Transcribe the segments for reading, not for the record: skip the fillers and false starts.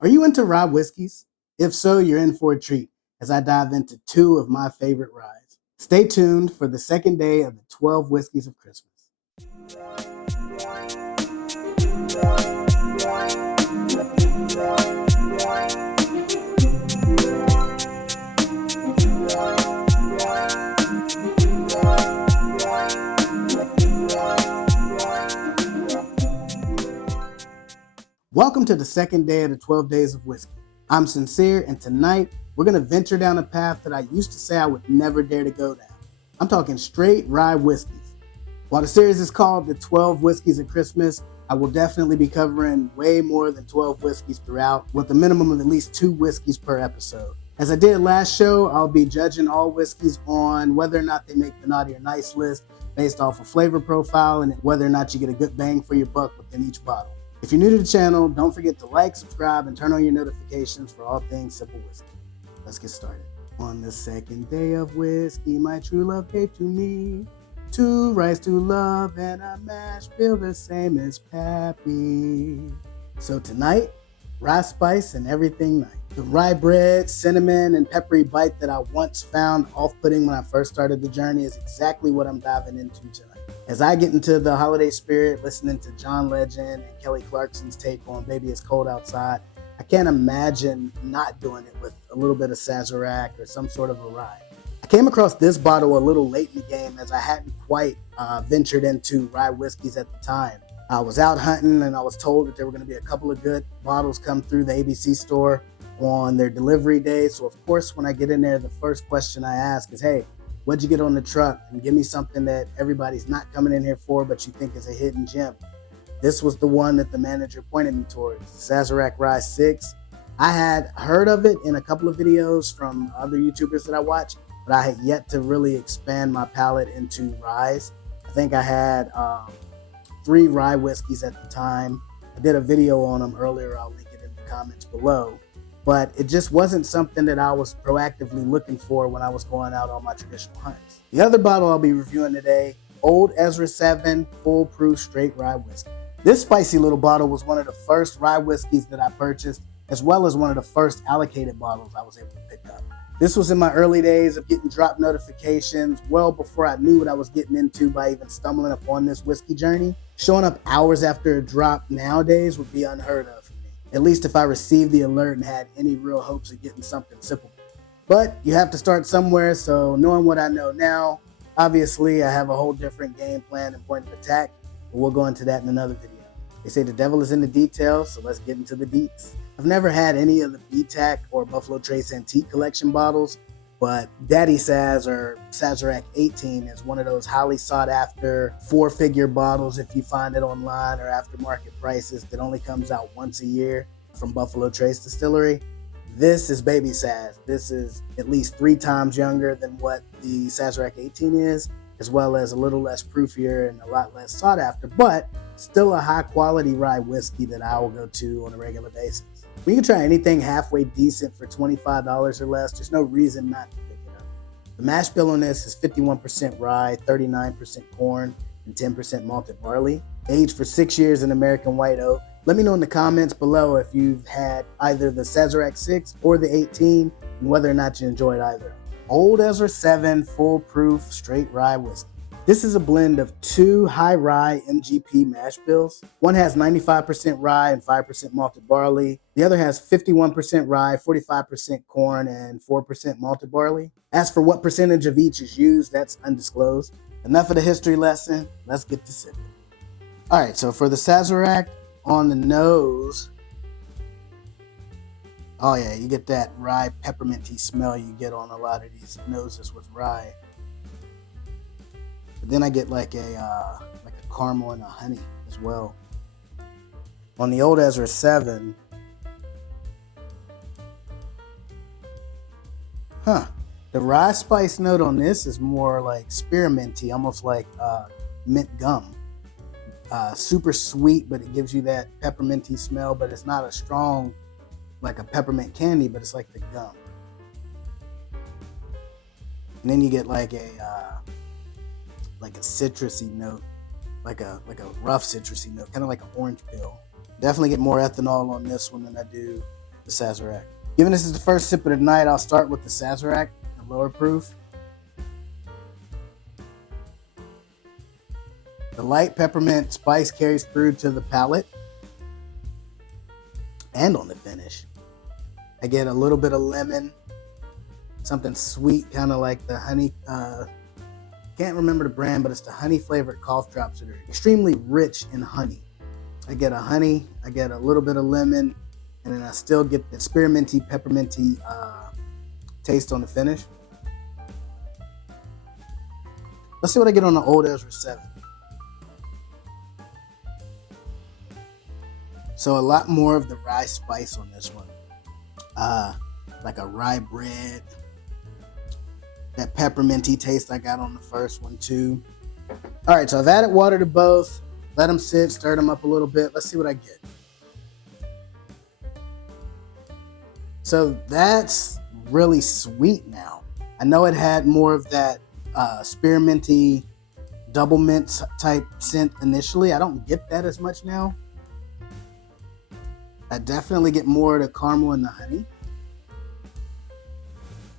Are you into rye whiskeys? If so, you're in for a treat as I dive into two of my favorite ryes. Stay tuned for the second day of the 12 Whiskeys of Christmas. Welcome to the second day of the 12 Days of Whiskey. I'm Cyncere, and tonight we're going to venture down a path that I used to say I would never dare to go down. I'm talking straight rye whiskeys. While the series is called the 12 Whiskeys of Christmas, I will definitely be covering way more than 12 whiskeys throughout, with a minimum of at least 2 whiskeys per episode. As I did last show, I'll be judging all whiskeys on whether or not they make the naughty or nice list based off of flavor profile and whether or not you get a good bang for your buck within each bottle. If you're new to the channel, don't forget to like, subscribe, and turn on your notifications for all things Cynple Whiskey. Let's get started. On the second day of whiskey, my true love gave to me 2 rice to love and a mash bill the same as Pappy. So tonight, rye spice and everything nice. The rye bread, cinnamon, and peppery bite that I once found off-putting when I first started the journey is exactly what I'm diving into tonight. As I get into the holiday spirit, listening to John Legend and Kelly Clarkson's take on Baby It's Cold Outside, I can't imagine not doing it with a little bit of Sazerac or some sort of a rye. I came across this bottle a little late in the game as I hadn't quite ventured into rye whiskeys at the time. I was out hunting and I was told that there were going to be a couple of good bottles come through the ABC store on their delivery day. So of course, when I get in there, the first question I ask is, hey, what'd you get on the truck? And give me something that everybody's not coming in here for, but you think is a hidden gem. This was the one that the manager pointed me towards, Sazerac Rye 6. I had heard of it in a couple of videos from other YouTubers that I watch, but I had yet to really expand my palate into ryes. I think I had 3 rye whiskeys at the time. I did a video on them earlier. I'll link it in the comments below. But it just wasn't something that I was proactively looking for when I was going out on my traditional hunts. The other bottle I'll be reviewing today, Old Ezra 7 Full Proof Straight Rye Whiskey. This spicy little bottle was one of the first rye whiskeys that I purchased, as well as one of the first allocated bottles I was able to pick up. This was in my early days of getting drop notifications, well before I knew what I was getting into by even stumbling upon this whiskey journey. Showing up hours after a drop nowadays would be unheard of. At least if I received the alert and had any real hopes of getting something simple. But you have to start somewhere, so knowing what I know now, obviously I have a whole different game plan and point of attack, but we'll go into that in another video. They say the devil is in the details, so let's get into the deets. I've never had any of the BTAC or Buffalo Trace Antique Collection bottles, but Daddy Saz or Sazerac 18 is one of those highly sought after 4-figure bottles if you find it online or aftermarket prices that only comes out once a year from Buffalo Trace Distillery. This is Baby Saz. This is at least 3 times younger than what the Sazerac 18 is, as well as a little less proofier and a lot less sought after, but still a high quality rye whiskey that I will go to on a regular basis. When you can try anything halfway decent for $25 or less, there's no reason not to pick it up. The mash bill on this is 51% rye, 39% corn, and 10% malted barley. Aged for 6 years in American white oak. Let me know in the comments below if you've had either the Sazerac 6 or the 18 and whether or not you enjoyed either. Old Ezra 7 Full Proof Straight Rye Whiskey. This is a blend of 2 high rye MGP mash bills. One has 95% rye and 5% malted barley. The other has 51% rye, 45% corn, and 4% malted barley. As for what percentage of each is used, that's undisclosed. Enough of the history lesson, let's get to sipping. All right, so for the Sazerac, on the nose, oh yeah, you get that rye pepperminty smell you get on a lot of these noses with rye. But then I get like a caramel and a honey as well. On the Old Ezra 7, the rye spice note on this is more like spearminty, almost like mint gum. Super sweet, but it gives you that pepperminty smell, but it's not a strong like a peppermint candy, but it's like the gum. And then you get like a citrusy note, like a rough citrusy note, kind of like an orange peel. Definitely get more ethanol on this one than I do the Sazerac. Given this is the first sip of the night, I'll start with the Sazerac, the lower proof. The light peppermint spice carries through to the palate and on the finish. I get a little bit of lemon, something sweet, kind of like the honey. Can't remember the brand, but it's the honey flavored cough drops that are extremely rich in honey. I get a honey, I get a little bit of lemon, and then I still get the experimenty, pepperminty taste on the finish. Let's see what I get on the Old Ezra 7. So a lot more of the rye spice on this one. Like a rye bread. That pepperminty taste I got on the first one too. All right, so I've added water to both. Let them sit, stir them up a little bit. Let's see what I get. So that's really sweet now. I know it had more of that spearminty, double mint type scent initially. I don't get that as much now. I definitely get more of the caramel and the honey.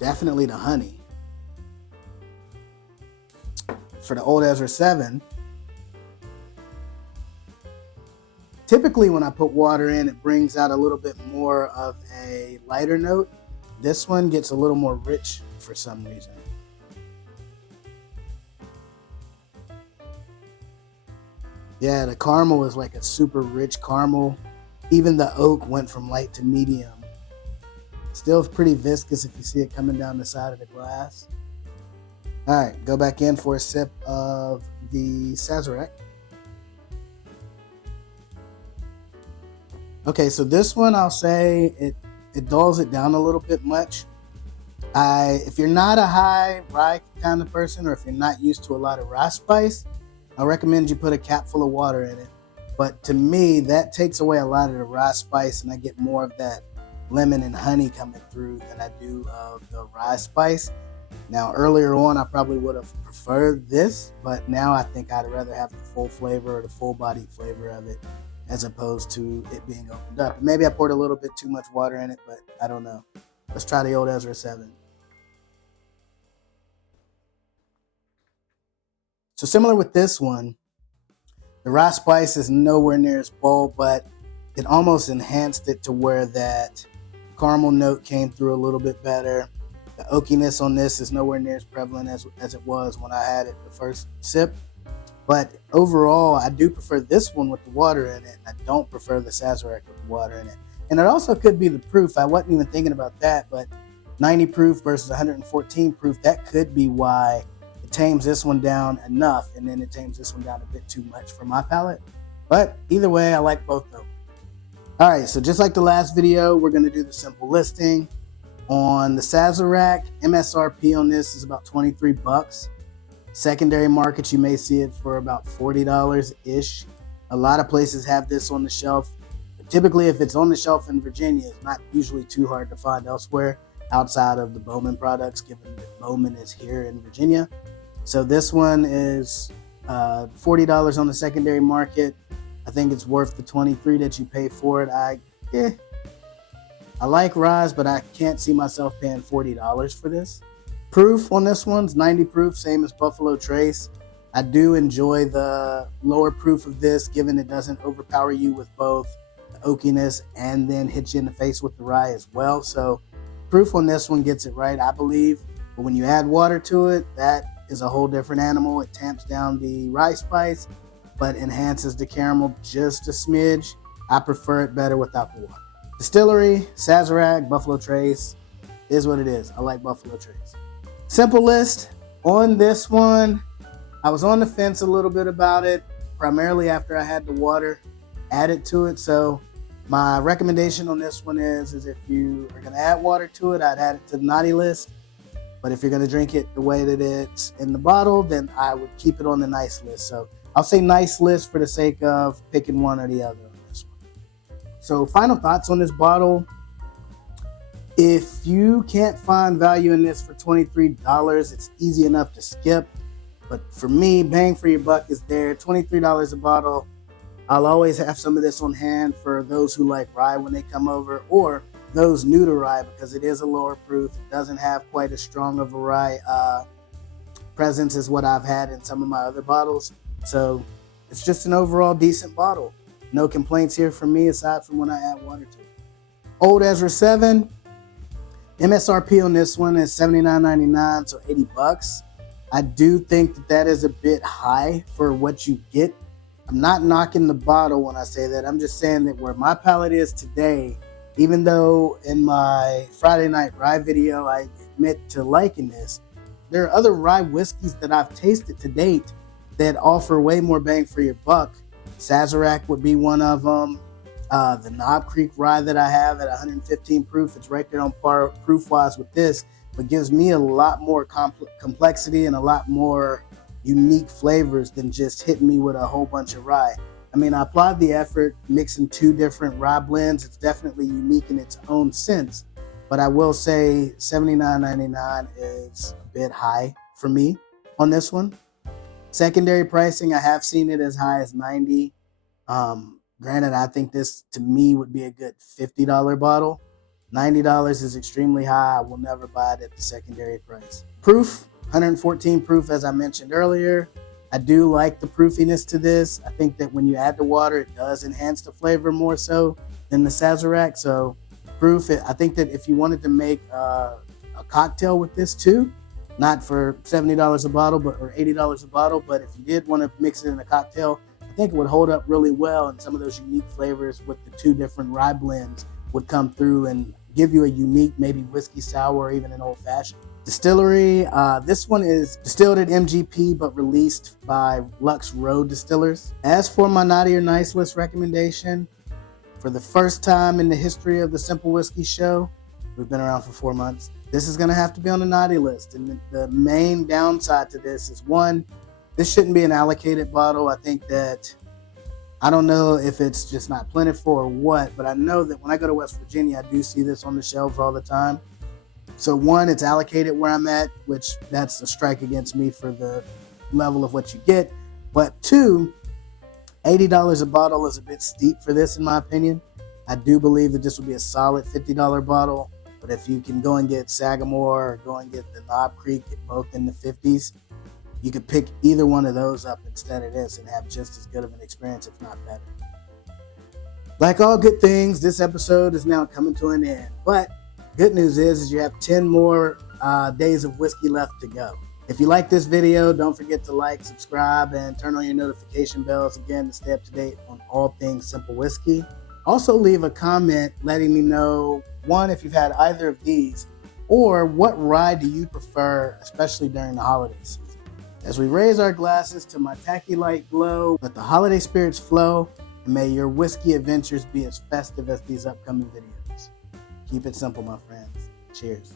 Definitely the honey. For the Old Ezra 7, typically when I put water in, it brings out a little bit more of a lighter note. This one gets a little more rich for some reason. Yeah, the caramel is like a super rich caramel. Even the oak went from light to medium. Still pretty viscous if you see it coming down the side of the glass. All right, go back in for a sip of the Sazerac. Okay, so this one I'll say it dulls it down a little bit much. If you're not a high rye kind of person, or if you're not used to a lot of rye spice, I recommend you put a cap full of water in it. But to me, that takes away a lot of the rye spice, and I get more of that lemon and honey coming through than I do of the rye spice. Now, earlier on, I probably would have preferred this, but now I think I'd rather have the full flavor or the full bodied flavor of it as opposed to it being opened up. Maybe I poured a little bit too much water in it, but I don't know. Let's try the Old Ezra 7. So similar with this one, the rye spice is nowhere near as bold, but it almost enhanced it to where that caramel note came through a little bit better. The oakiness on this is nowhere near as prevalent as it was when I had it the first sip. But overall, I do prefer this one with the water in it, and I don't prefer the Sazerac with the water in it. And it also could be the proof. I wasn't even thinking about that, but 90 proof versus 114 proof, that could be why it tames this one down enough, and then it tames this one down a bit too much for my palate. But either way, I like both of them. All right, so just like the last video, we're going to do the simple listing. On the Sazerac, MSRP on this is about 23 bucks. Secondary markets, you may see it for about $40-ish. A lot of places have this on the shelf. Typically, if it's on the shelf in Virginia, it's not usually too hard to find elsewhere outside of the Bowman products, given that Bowman is here in Virginia. So this one is $40 on the secondary market. I think it's worth the $23 that you pay for it. I like ryes, but I can't see myself paying $40 for this. Proof on this one's 90 proof, same as Buffalo Trace. I do enjoy the lower proof of this, given it doesn't overpower you with both the oakiness and then hit you in the face with the rye as well. So proof on this one gets it right, I believe. But when you add water to it, that is a whole different animal. It tamps down the rye spice, but enhances the caramel just a smidge. I prefer it better without the water. Distillery, Sazerac, Buffalo Trace, is what it is. I like Buffalo Trace. Simple list on this one. I was on the fence a little bit about it, primarily after I had the water added to it. So my recommendation on this one is if you are going to add water to it, I'd add it to the naughty list. But if you're going to drink it the way that it's in the bottle, then I would keep it on the nice list. So I'll say nice list for the sake of picking one or the other on this one. So final thoughts on this bottle. If you can't find value in this for $23, it's easy enough to skip. But for me, bang for your buck is there. $23 a bottle. I'll always have some of this on hand for those who like rye when they come over. Or those new to rye because it is a lower proof. It doesn't have quite as strong of a rye presence as what I've had in some of my other bottles. So it's just an overall decent bottle. No complaints here from me aside from when I add water to it. Old Ezra 7. MSRP on this one is $79.99, so $80. I do think that that is a bit high for what you get. I'm not knocking the bottle when I say that. I'm just saying that where my palate is today, even though in my Friday Night Rye video I admit to liking this, there are other rye whiskeys that I've tasted to date that offer way more bang for your buck. Sazerac would be one of them. The Knob Creek rye that I have at 115 proof, it's right there on par proof-wise with this, but gives me a lot more complexity and a lot more unique flavors than just hitting me with a whole bunch of rye. I mean, I applaud the effort mixing two different rye blends. It's definitely unique in its own sense, but I will say $79.99 is a bit high for me on this one. Secondary pricing, I have seen it as high as $90. Granted, I think this to me would be a good $50 bottle. $90 is extremely high. I will never buy it at the secondary price. Proof, 114 proof, as I mentioned earlier. I do like the proofiness to this. I think that when you add the water, it does enhance the flavor more so than the Sazerac. So proof, I think that if you wanted to make a cocktail with this too, not for $70 a bottle, but or $80 a bottle, but if you did want to mix it in a cocktail, I think it would hold up really well, and some of those unique flavors with the two different rye blends would come through and give you a unique maybe whiskey sour or even an old fashioned. Distillery, this one is distilled at MGP but released by Lux Road Distillers. As for my naughty or nice list recommendation, for the first time in the history of the Cynple Whiskey show, we've been around for 4 months, this is going to have to be on the naughty list. And the main downside to this is, one, this shouldn't be an allocated bottle. I think that, I don't know if it's just not plentiful or what, but I know that when I go to West Virginia, I do see this on the shelves all the time. So one, it's allocated where I'm at, which that's a strike against me for the level of what you get. But two, $80 a bottle is a bit steep for this, in my opinion. I do believe that this will be a solid $50 bottle. But if you can go and get Sagamore or go and get the Knob Creek, both in the 50s, you could pick either one of those up instead of this and have just as good of an experience, if not better. Like all good things, this episode is now coming to an end. But good news is you have 10 more days of whiskey left to go. If you like this video, don't forget to like, subscribe, and turn on your notification bells again to stay up to date on all things Cynple Whiskey. Also leave a comment letting me know, one, if you've had either of these, or what rye do you prefer, especially during the holiday season. As we raise our glasses to my tacky light glow, let the holiday spirits flow, and may your whiskey adventures be as festive as these upcoming videos. Keep it simple, my friends. Cheers.